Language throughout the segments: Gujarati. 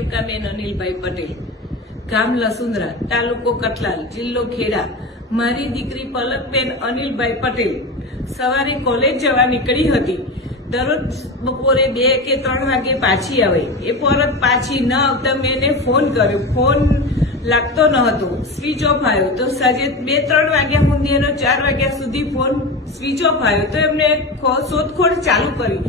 રેણુકાબેન અનિલભાઈ પટેલ, ગામ લસુંદરા, તાલુકો કઠલાલ, જિલ્લો ખેડા. મારી દીકરી પલકબેન અનિલભાઈ પટેલ સવારે કોલેજ જવા નીકળી હતી. દરરોજ બપોરે 2 કે 3 વાગે પાછી આવે. એ પરત પાછી ન આવતા મેં એને ફોન કર્યો. ફોન લાગતો ન હતો, સ્વિચ ઓફ આવ્યો. તો સાંજે 2-3 વાગ્યા સુધી એનો 4 વાગ્યા સુધી ફોન સ્વિચ ઓફ આવ્યો. તો એમને શોધખોળ ચાલુ કરી.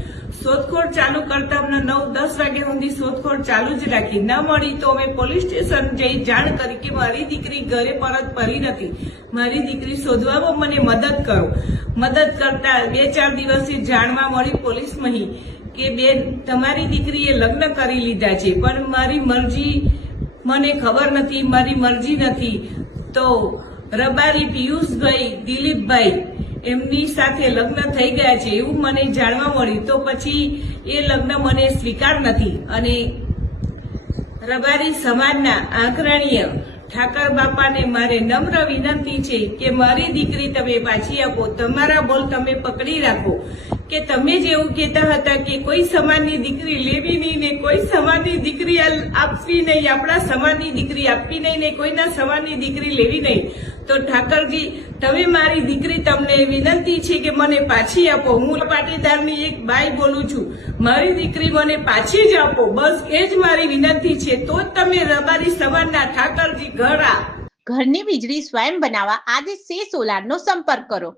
શોધખોળ ચાલુ કરતા અમને 9-10 વાગ્યા સુધી શોધખોળ ચાલુ જ રાખી. ન મળી તો અમે પોલીસ સ્ટેશન જઈ જાણ કરી કે મારી દીકરી ઘરે પરત ફરી નથી, મારી દીકરી શોધવામાં મને મદદ કરો. મદદ કરતા 2-4 દિવસથી જાણવા મળી પોલીસમાં કે બેન, તમારી દીકરીએ લગ્ન કરી લીધા છે, પણ મારી મરજી મને ખબર નથી, મારી મરજી નથી. તો રબારી પિયુષભાઈ, દિલીપભાઈ એમની સાથે લગ્ન થઈ ગયા છે એવું મને જાણવા મળ્યું. તો પછી એ લગ્ન મને સ્વીકાર નથી અને રબારી સમાજના આગ્રણીય ઠાકર બાપાને મારે નમ્ર વિનંતી છે કે મારી દીકરી તમે પાછી આપો. તમારા બોલ તમે પકડી રાખો કે તમે જેવું કહેતા હતા કે કોઈ સમાજની દીકરી લેવી નહીં ને કોઈ સમાજની દીકરી આપવી નહીં, આપણા સમાજની દીકરી આપવી નહીં ને કોઈના સમાજની દીકરી લેવી નહીં. તો ઠાકરજી, તમે મારી દીકરી, તમને વિનંતી છે કે મને પાછી આપો. હું પાટીદારની એક બાઈ બોલું છું. મારી દીકરી મને પાછી જ આપો, બસ એ જ મારી વિનંતી છે. તો જ તમે રબારી સમાજના ઠાકરજી ઘર ઘરની વીજળી સ્વયં બનાવવા આજે સે સોલારનો સંપર્ક કરો.